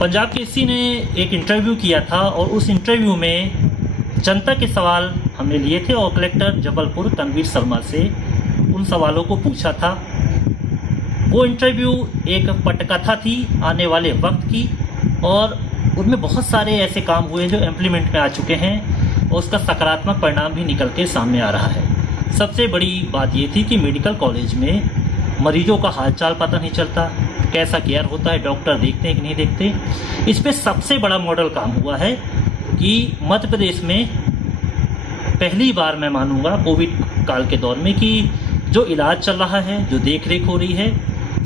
पंजाब केसरी ने एक इंटरव्यू किया था और उस इंटरव्यू में जनता के सवाल हमने लिए थे और कलेक्टर जबलपुर तनवीर शर्मा से उन सवालों को पूछा था। वो इंटरव्यू एक पटकथा थी आने वाले वक्त की और उनमें बहुत सारे ऐसे काम हुए जो इम्प्लीमेंट में आ चुके हैं और उसका सकारात्मक परिणाम भी निकल के सामने आ रहा है। सबसे बड़ी बात ये थी कि मेडिकल कॉलेज में मरीजों का हालचाल पता नहीं चलता, कैसा केयर होता है, डॉक्टर देखते हैं कि नहीं देखते। इस पे सबसे बड़ा मॉडल काम हुआ है कि मध्य प्रदेश में पहली बार मैं मानूंगा कोविड काल के दौर में कि जो इलाज चल रहा है, जो देख रेख हो रही है,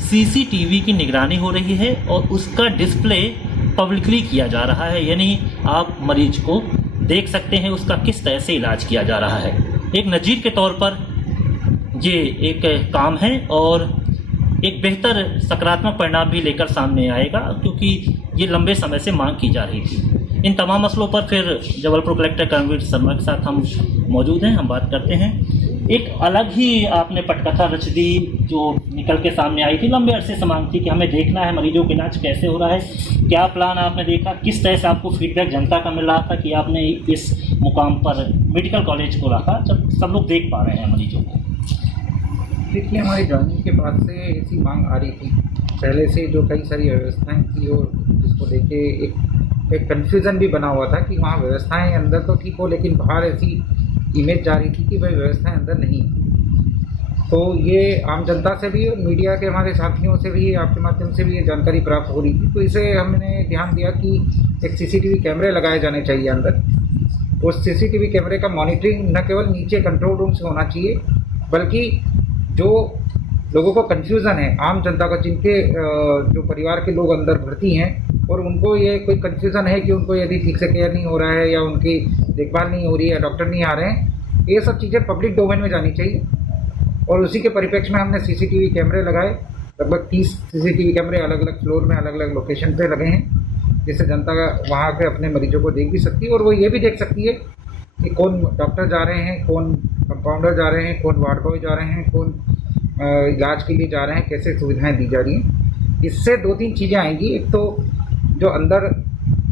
सीसीटीवी की निगरानी हो रही है और उसका डिस्प्ले पब्लिकली किया जा रहा है। यानी आप मरीज को देख सकते हैं उसका किस तरह से इलाज किया जा रहा है। एक नज़ीर के तौर पर ये एक काम है और एक बेहतर सकारात्मक परिणाम भी लेकर सामने आएगा क्योंकि ये लंबे समय से मांग की जा रही थी। इन तमाम मसलों पर फिर जबलपुर कलेक्टर तनवीर शर्मा के साथ हम मौजूद हैं, हम बात करते हैं। एक अलग ही आपने पटकथा रच दी जो निकल के सामने आई थी, लंबे अरसे से मांग थी कि हमें देखना है मरीजों का इलाज कैसे हो रहा है, क्या प्लान आपने देखा, किस तरह से आपको फीडबैक जनता का मिल रहा था कि आपने इस मुकाम पर मेडिकल कॉलेज को रखा जब सब लोग देख पा रहे हैं मरीजों को। देखिए, हमारी ज्वाइनिंग के बाद से ऐसी मांग आ रही थी पहले से, जो कई सारी व्यवस्थाएं थी और जिसको लेके एक कन्फ्यूज़न भी बना हुआ था कि वहाँ व्यवस्थाएं अंदर तो ठीक हो लेकिन बाहर ऐसी इमेज जा रही थी कि भाई व्यवस्थाएं अंदर नहीं है। तो ये आम जनता से भी और मीडिया के हमारे साथियों से भी आपके माध्यम से भी ये जानकारी प्राप्त हो रही थी। तो इसे हमने ध्यान दिया कि एक सीसीटीवी कैमरे लगाए जाने चाहिए अंदर। उस सीसीटीवी कैमरे का मॉनिटरिंग न केवल नीचे कंट्रोल रूम से होना चाहिए बल्कि जो लोगों को कन्फ्यूज़न है, आम जनता को, जिनके जो परिवार के लोग अंदर भर्ती हैं और उनको ये कोई कन्फ्यूज़न है कि उनको यदि ठीक से केयर नहीं हो रहा है या उनकी देखभाल नहीं हो रही है, डॉक्टर नहीं आ रहे हैं, ये सब चीज़ें पब्लिक डोमेन में जानी चाहिए। और उसी के परिप्रेक्ष्य में हमने सीसीटीवी कैमरे लगाए। लगभग 30 सीसीटीवी कैमरे अलग अलग फ्लोर में अलग अलग लोकेशन पे लगे हैं जिससे जनता वहाँ के अपने मरीजों को देख भी सकती है और वो ये भी देख सकती है कि कौन डॉक्टर जा रहे हैं, कौन कंपाउंडर जा रहे हैं, कौन वार्ड बॉय जा रहे हैं, कौन इलाज के लिए जा रहे हैं, कैसे सुविधाएं दी जा रही हैं। इससे 2-3 चीज़ें आएंगी। एक तो जो अंदर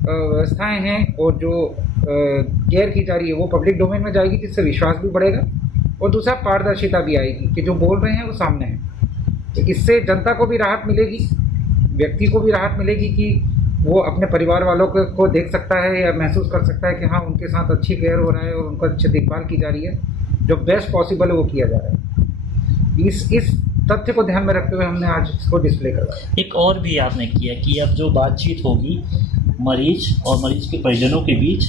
व्यवस्थाएं हैं और जो केयर की जा रही है वो पब्लिक डोमेन में जाएगी जिससे विश्वास भी बढ़ेगा और दूसरा पारदर्शिता भी आएगी कि जो बोल रहे हैं वो सामने है। तो इससे जनता को भी राहत मिलेगी, व्यक्ति को भी राहत मिलेगी कि वो अपने परिवार वालों को देख सकता है या महसूस कर सकता है कि हाँ उनके साथ अच्छी केयर हो रहा है और उनका अच्छी देखभाल की जा रही है, जो बेस्ट पॉसिबल है वो किया जा रहा है। इस तथ्य को ध्यान में रखते हुए हमने आज इसको डिस्प्ले करवाया। एक और भी आपने किया कि अब जो बातचीत होगी मरीज और मरीज के परिजनों के बीच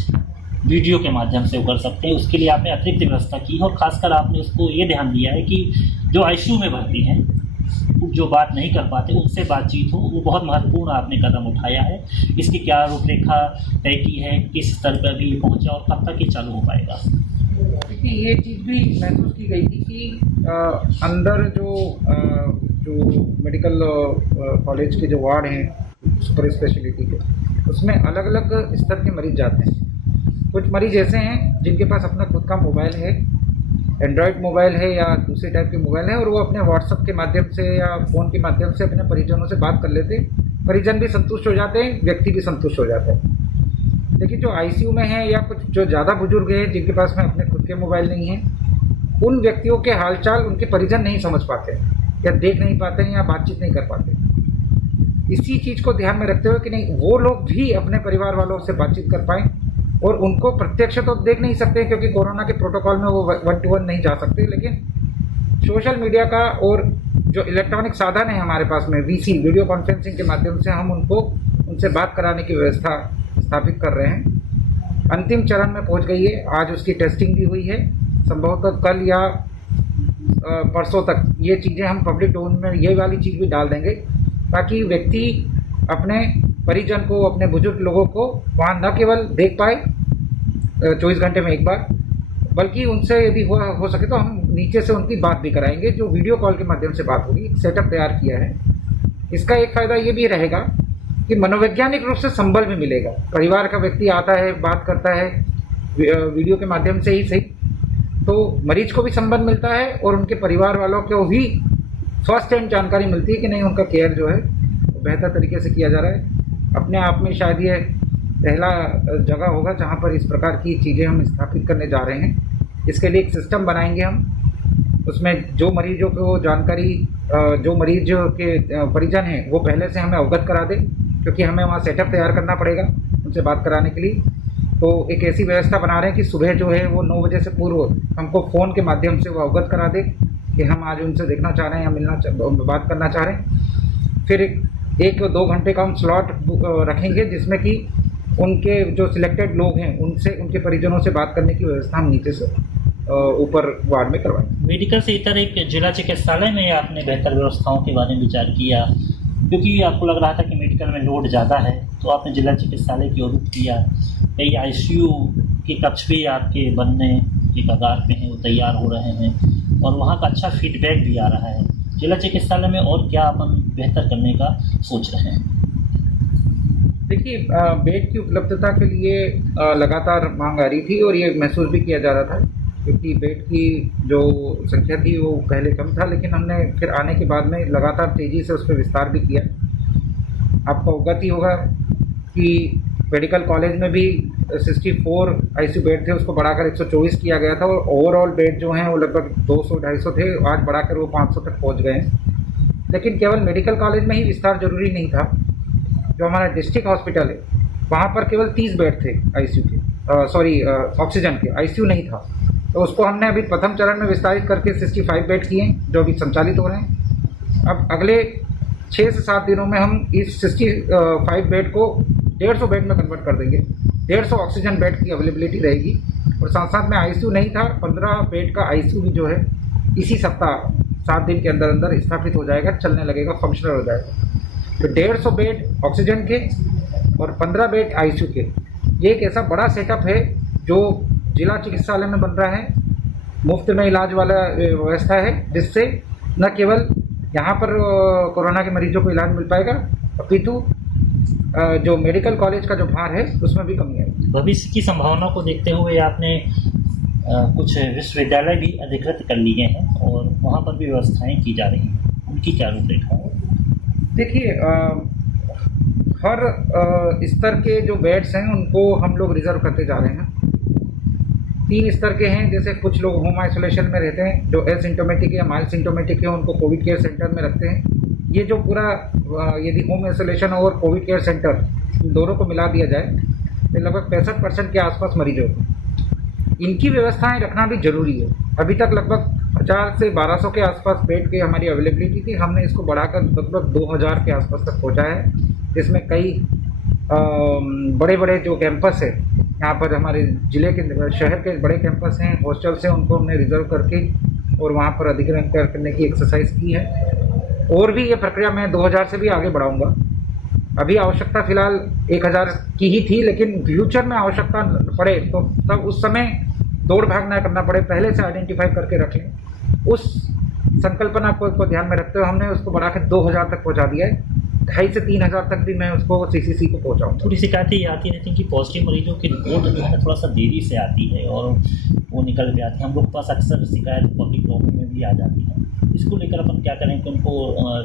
वीडियो के माध्यम से वो कर सकते हैं, उसके लिए आपने अतिरिक्त व्यवस्था की और ख़ासकर आपने उसको ये ध्यान दिया है कि जो आईसीयू में भर्ती हैं, जो बात नहीं कर पाते उनसे बातचीत हो, वो बहुत महत्वपूर्ण आपने कदम उठाया है। इसकी क्या रूपरेखा तय की है, किस स्तर पर भी पहुँचा और कब तक ये चालू हो पाएगा? देखिए, ये चीज़ भी महसूस की गई थी कि अंदर जो मेडिकल कॉलेज के जो वार्ड हैं सुपर स्पेशलिटी के, उसमें अलग अलग स्तर के मरीज जाते हैं। कुछ मरीज ऐसे हैं जिनके पास अपना खुद का मोबाइल है, एंड्रॉयड मोबाइल है या दूसरे टाइप के मोबाइल है और वो अपने व्हाट्सएप के माध्यम से या फ़ोन के माध्यम से अपने परिजनों से बात कर लेते हैं। परिजन भी संतुष्ट हो जाते हैं, व्यक्ति भी संतुष्ट हो जाता है। लेकिन जो आईसीयू में है या कुछ जो ज़्यादा बुजुर्ग हैं जिनके पास में अपने खुद के मोबाइल नहीं है, उन व्यक्तियों के हालचाल उनके परिजन नहीं समझ पाते या देख नहीं पाते हैं या बातचीत नहीं कर पाते। इसी चीज़ को ध्यान में रखते हुए कि नहीं, वो लोग भी अपने परिवार वालों से बातचीत कर पाएँ और उनको प्रत्यक्ष तो देख नहीं सकते क्योंकि कोरोना के प्रोटोकॉल में वो 1-to-1 नहीं जा सकते, लेकिन सोशल मीडिया का और जो इलेक्ट्रॉनिक साधन है हमारे पास में वीसी वीडियो कॉन्फ्रेंसिंग के माध्यम से हम उनसे बात कराने की व्यवस्था स्थापित कर रहे हैं। अंतिम चरण में पहुंच गई है, आज उसकी टेस्टिंग भी हुई है। संभवतः कल या परसों तक ये चीज़ें हम पब्लिक डोमेन में ये वाली चीज़ भी डाल देंगे ताकि व्यक्ति अपने परिजन को, अपने बुजुर्ग लोगों को वहाँ न केवल देख पाए 24 घंटे में एक बार, बल्कि उनसे यदि हो सके तो हम नीचे से उनकी बात भी कराएंगे, जो वीडियो कॉल के माध्यम से बात होगी। एक सेटअप तैयार किया है। इसका एक फ़ायदा ये भी रहेगा कि मनोवैज्ञानिक रूप से संबल भी मिलेगा। परिवार का व्यक्ति आता है, बात करता है वीडियो के माध्यम से ही सही, तो मरीज को भी संबल मिलता है और उनके परिवार वालों को भी फर्स्ट हैंड जानकारी मिलती है कि नहीं, उनका केयर जो है बेहतर तरीके से किया जा रहा है। अपने आप में शायद ये पहला जगह होगा जहाँ पर इस प्रकार की चीज़ें हम स्थापित करने जा रहे हैं। इसके लिए एक सिस्टम बनाएंगे हम, उसमें जो मरीजों को जानकारी, जो मरीज के परिजन हैं वो पहले से हमें अवगत करा दें, क्योंकि हमें वहाँ सेटअप तैयार करना पड़ेगा उनसे बात कराने के लिए। तो एक ऐसी व्यवस्था बना रहे हैं कि सुबह जो है वो 9 बजे से पूर्व हमको फ़ोन के माध्यम से वो अवगत करा दें कि हम आज उनसे देखना चाह रहे हैं या बात करना चाह रहे हैं। फिर 1-2 घंटे का हम स्लॉट रखेंगे जिसमें कि उनके जो सिलेक्टेड लोग हैं उनसे, उनके परिजनों से बात करने की व्यवस्था हम नीचे से ऊपर वार्ड में करवाएंगे। मेडिकल से इतर एक जिला चिकित्सालय में आपने बेहतर व्यवस्थाओं के बारे में विचार किया, क्योंकि आपको लग रहा था कि मेडिकल में लोड ज़्यादा है, तो आपने जिला चिकित्सालय की ओर रुख किया। कई आईसीयू के कक्ष भी आपके बनने के कगार पे हैं, वो तैयार हो रहे हैं और वहाँ का अच्छा फीडबैक भी आ रहा है। जिला चिकित्सालय में और क्या अपन बेहतर करने का सोच रहे हैं? देखिए, बेड की उपलब्धता के लिए लगातार मांग आ रही थी और ये महसूस भी किया जा रहा था, क्योंकि बेड की जो संख्या थी वो पहले कम था, लेकिन हमने फिर आने के बाद में लगातार तेज़ी से उस पर विस्तार भी किया। आपको अवगत ही होगा कि मेडिकल कॉलेज में भी 64 आईसीयू बेड थे, उसको बढ़ाकर 124 किया गया था और ओवरऑल बेड जो हैं वो लगभग 200-250 थे, आज बढ़ाकर वो 500 तक पहुंच गए हैं। लेकिन केवल मेडिकल कॉलेज में ही विस्तार जरूरी नहीं था। जो हमारा डिस्ट्रिक्ट हॉस्पिटल है वहाँ पर केवल 30 बेड थे आईसीयू के, ऑक्सीजन के, आईसीयू नहीं था। तो उसको हमने अभी प्रथम चरण में विस्तारित करके 65 बेड किए हैं, जो अभी संचालित हो रहे हैं। अब अगले 6 से 7 दिनों में हम इस 65 बेड को 150 बेड में कन्वर्ट कर देंगे। 150 ऑक्सीजन बेड की अवेलेबिलिटी रहेगी और साथ साथ में आईसीयू नहीं था, 15 बेड का आईसीयू भी जो है इसी सप्ताह 7 दिन के अंदर अंदर स्थापित हो जाएगा, चलने लगेगा, फंक्शनल हो जाएगा। तो 150 बेड ऑक्सीजन के और 15 बेड आईसीयू के, ये एक ऐसा बड़ा सेटअप है जो जिला चिकित्सालय में बन रहा है। मुफ्त में इलाज वाला व्यवस्था है, जिससे न केवल यहाँ पर कोरोना के मरीजों को इलाज मिल पाएगा, अपितु जो मेडिकल कॉलेज का जो भार है उसमें भी कमी आएगी। भविष्य की संभावना को देखते हुए आपने कुछ विश्वविद्यालय भी अधिकृत कर लिए हैं और वहाँ पर भी व्यवस्थाएं की जा रही हैं, उनकी क्या रूपरेखा है? देखिए, हर स्तर के जो बेड्स हैं उनको हम लोग रिजर्व करते जा रहे हैं। 3 स्तर के हैं, जैसे कुछ लोग होम आइसोलेशन में रहते हैं, जो एसिम्टोमेटिक या माइल्ड सिम्टोमेटिक है उनको कोविड केयर सेंटर में रखते हैं। ये जो पूरा यदि होम आइसोलेशन और कोविड केयर सेंटर दोनों को मिला दिया जाए तो लगभग 65% के आसपास मरीजों को, इनकी व्यवस्थाएं रखना भी जरूरी है। अभी तक लगभग 1000 से 1200 के आसपास बेड की हमारी अवेलेबिलिटी थी, हमने इसको बढ़ाकर लगभग 2000 के आसपास तक पहुँचा है, जिसमें कई बड़े बड़े जो कैंपस है यहाँ पर हमारे ज़िले के, शहर के बड़े कैंपस हैं, हॉस्टल्स हैं, उनको हमने रिजर्व करके और वहाँ पर अधिग्रहण करने की एक्सरसाइज की है। और भी ये प्रक्रिया मैं 2000 से भी आगे बढ़ाऊँगा। अभी आवश्यकता फ़िलहाल 1000 की ही थी, लेकिन फ्यूचर में आवश्यकता पड़े तो तब उस समय दौड़ भाग ना करना पड़े, पहले से आइडेंटिफाई करके रख लें। उस संकल्पना को ध्यान में रखते हुए हमने उसको बढ़ाकर 2000 तक पहुँचा दिया है। 2500 से 3000 तक भी मैं उसको सीसीसी को पहुँचाऊँ। थोड़ी शिकायतें ये आती रहती हैं कि पॉजिटिव मरीजों की रिपोर्ट जो है थोड़ा सा देरी से आती है और वो निकल के आती है। हम लोग के पास अक्सर शिकायत पब्लिक डोमेन में भी आ जाती है। इसको लेकर अपन क्या करें कि उनको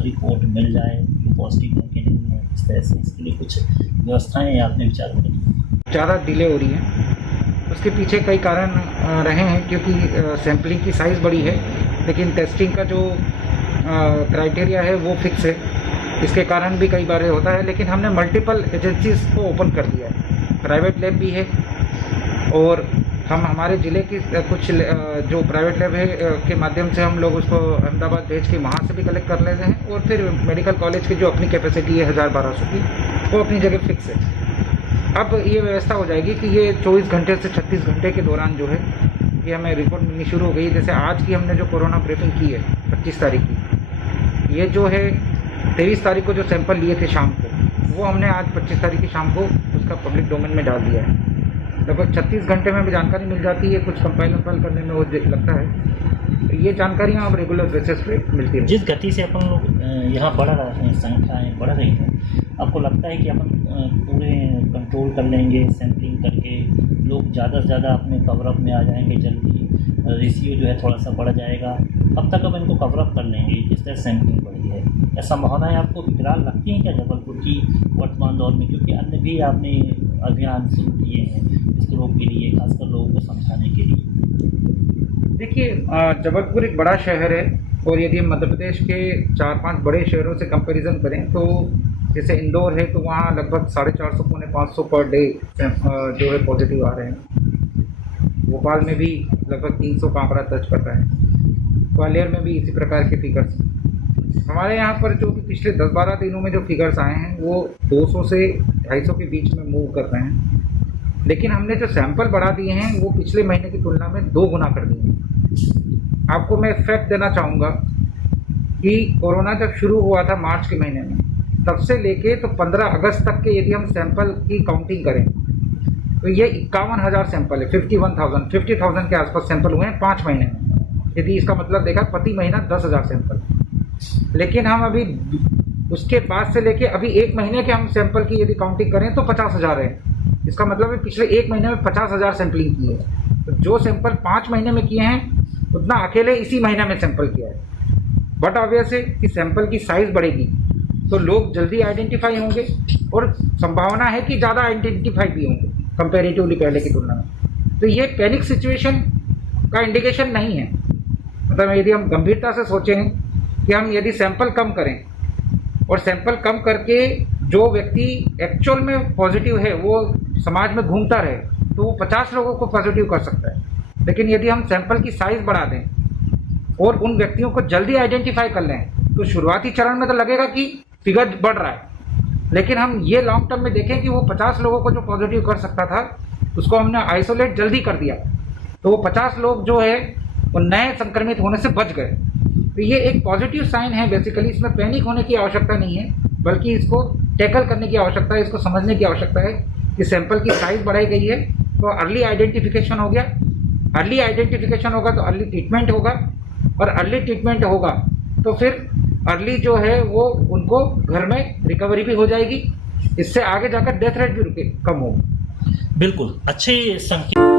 रिपोर्ट मिल जाए कि पॉजिटिव है कि नहीं है, इस तरह से इसके लिए कुछ व्यवस्थाएँ आपने विचार करी? ज़्यादा डिले हो रही है, उसके पीछे कई कारण रहे हैं, क्योंकि सैम्पलिंग की साइज़ बड़ी है, लेकिन टेस्टिंग का जो क्राइटेरिया है वो फिक्स है। इसके कारण भी कई बार होता है, लेकिन हमने मल्टीपल एजेंसीज को ओपन कर दिया है। प्राइवेट लैब भी है और हम हमारे ज़िले की कुछ जो प्राइवेट लैब है के माध्यम से हम लोग उसको अहमदाबाद भेज के वहाँ से भी कलेक्ट कर लेते हैं। और फिर मेडिकल कॉलेज की जो अपनी कैपेसिटी है 1000-1200 की, वो अपनी जगह फिक्स है। अब ये व्यवस्था हो जाएगी कि ये 24 घंटे से 36 घंटे के दौरान जो है ये हमें रिपोर्ट मिलनी शुरू हो गई। जैसे आज की हमने जो कोरोना ब्रीफिंग की है 25 तारीख की, ये जो है 23 तारीख को जो सैंपल लिए थे शाम को, वो हमने आज 25 तारीख की शाम को उसका पब्लिक डोमेन में डाल दिया है। लगभग 36 घंटे में भी जानकारी मिल जाती है, कुछ कंपाइल करने में वो लगता है। तो ये जानकारियाँ अब रेगुलर बेसिस पे मिलती है। जिस गति से अपन लोग यहाँ बढ़ रहे हैं, संख्याएँ बढ़ रही हैं, आपको लगता है कि अपन पूरे कंट्रोल कर लेंगे सैंपलिंग करके लोग ज़्यादा से ज़्यादा अपने कवरअप में आ जाएंगे, जल्दी रेशियो जो है थोड़ा सा बढ़ जाएगा, कब तक अब इनको कवरअप कर लेंगे जिस तरह सैंपलिंग बढ़ी है। क्या संभावनाएं आपको विकराल लगती हैं क्या जबलपुर की वर्तमान दौर में, क्योंकि अन्य भी आपने अभियान शुरू किए हैं इस रोग के लिए, खासकर लोगों को समझाने के लिए? देखिए, जबलपुर एक बड़ा शहर है और यदि हम मध्य प्रदेश के 4-5 बड़े शहरों से कंपैरिजन करें तो जैसे इंदौर है तो वहाँ लगभग 450 पौने 500 पर डे जो है पॉजिटिव आ रहे हैं। भोपाल में भी लगभग 300 का आंकड़ा टच कर रहा है, ग्वालियर में भी इसी प्रकार के फिगर्स। हमारे यहाँ पर जो पिछले 10-12 दिनों में जो फिगर्स आए हैं वो 200 से 250 के बीच में मूव कर रहे हैं, लेकिन हमने जो सैंपल बढ़ा दिए हैं वो पिछले महीने की तुलना में 2 गुना कर दिए हैं। आपको मैं फैक्ट देना चाहूँगा कि कोरोना जब शुरू हुआ था मार्च के महीने में, तब से लेके तो 15 अगस्त तक के यदि हम सैंपल की काउंटिंग करें तो ये 51,000 सैंपल है, 50,000 के आसपास सैंपल हुए हैं 5 महीने में। यदि इसका मतलब देखा प्रति महीना 10,000 सैंपल, लेकिन हम अभी उसके बाद से लेके अभी 1 महीने के हम सैंपल की यदि काउंटिंग करें तो 50,000 है। इसका मतलब है पिछले 1 महीने में 50,000 सैंपलिंग की है। तो जो सैंपल 5 महीने में किए हैं उतना अकेले इसी महीने में सैंपल किया है। बट ऑब्वियस है कि सैंपल की साइज़ बढ़ेगी तो लोग जल्दी आइडेंटिफाई होंगे और संभावना है कि ज़्यादा आइडेंटिफाई भी होंगे कंपेरेटिवली पहले की तुलना में। तो ये पैनिक सिचुएशन का इंडिकेशन नहीं है। मतलब यदि हम गंभीरता से सोचें कि हम यदि सैंपल कम करें और सैंपल कम करके जो व्यक्ति एक्चुअल में पॉजिटिव है वो समाज में घूमता रहे तो वो 50 लोगों को पॉजिटिव कर सकता है। लेकिन यदि हम सैंपल की साइज़ बढ़ा दें और उन व्यक्तियों को जल्दी आइडेंटिफाई कर लें तो शुरुआती चरण में तो लगेगा कि फिगर बढ़ रहा है, लेकिन हम ये लॉन्ग टर्म में देखें कि वो 50 लोगों को जो पॉजिटिव कर सकता था उसको हमने आइसोलेट जल्दी कर दिया, तो वो 50 लोग जो है वो नए संक्रमित होने से बच गए। तो ये एक पॉजिटिव साइन है बेसिकली। इसमें पैनिक होने की आवश्यकता नहीं है, बल्कि इसको टैकल करने की आवश्यकता है, इसको समझने की आवश्यकता है कि सैंपल की साइज़ बढ़ाई गई है तो अर्ली आइडेंटिफिकेशन हो गया। अर्ली आइडेंटिफिकेशन होगा तो अर्ली ट्रीटमेंट होगा, और अर्ली ट्रीटमेंट होगा तो फिर अर्ली जो है वो उनको घर में रिकवरी भी हो जाएगी। इससे आगे जाकर डेथ रेट भी कम होगा। बिल्कुल अच्छे संकेत।